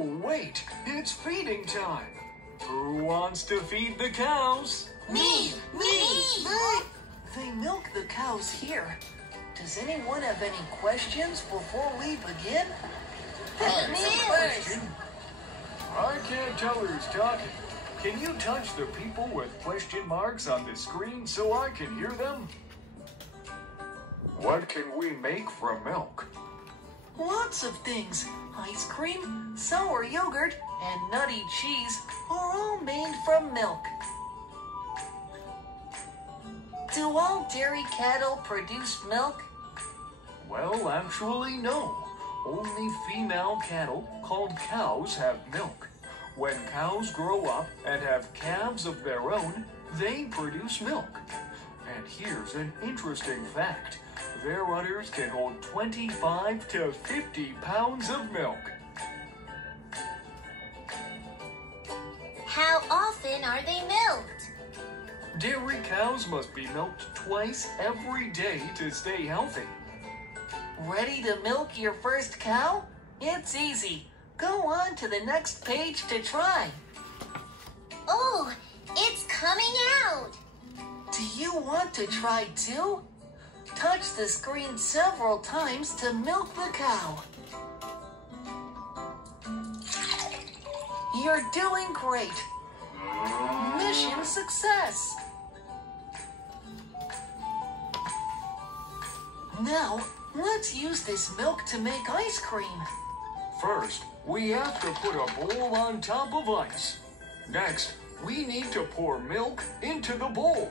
Oh, wait, it's feeding time. Who wants to feed the cows? Me! They milk the cows here. Does anyone have any questions before we begin? Question. I can't tell who's talking. Can you touch the people with question marks on the screen so I can hear them? What can we make from milk? Lots of things. Ice cream, sour yogurt, and nutty cheese are all made from milk. Do all dairy cattle produce milk? Well, actually, no. Only female cattle, called cows, have milk. When cows grow up and have calves of their own, they produce milk. And here's an interesting fact. Their udders can hold 25 to 50 pounds of milk. How often are they milked? Dairy cows must be milked twice every day to stay healthy. Ready to milk your first cow? It's easy. Go on to the next page to try. Oh, it's coming out! Do you want to try too? Touch the screen several times to milk the cow. You're doing great. Mission success. Now, let's use this milk to make ice cream. First, we have to put a bowl on top of ice. Next, we need to pour milk into the bowl.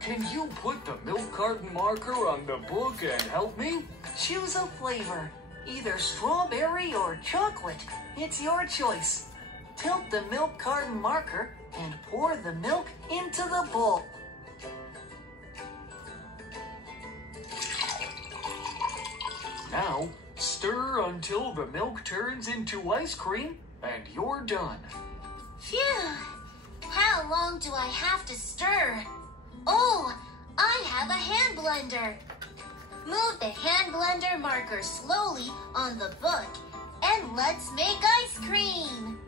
Can you put the milk carton marker on the book and help me? Choose a flavor, either strawberry or chocolate. It's your choice. Tilt the milk carton marker and pour the milk into the bowl. Now, stir until the milk turns into ice cream, and you're done. Phew! How long do I have to stir? Oh, I have a hand blender. Move the hand blender marker slowly on the book, and let's make ice cream.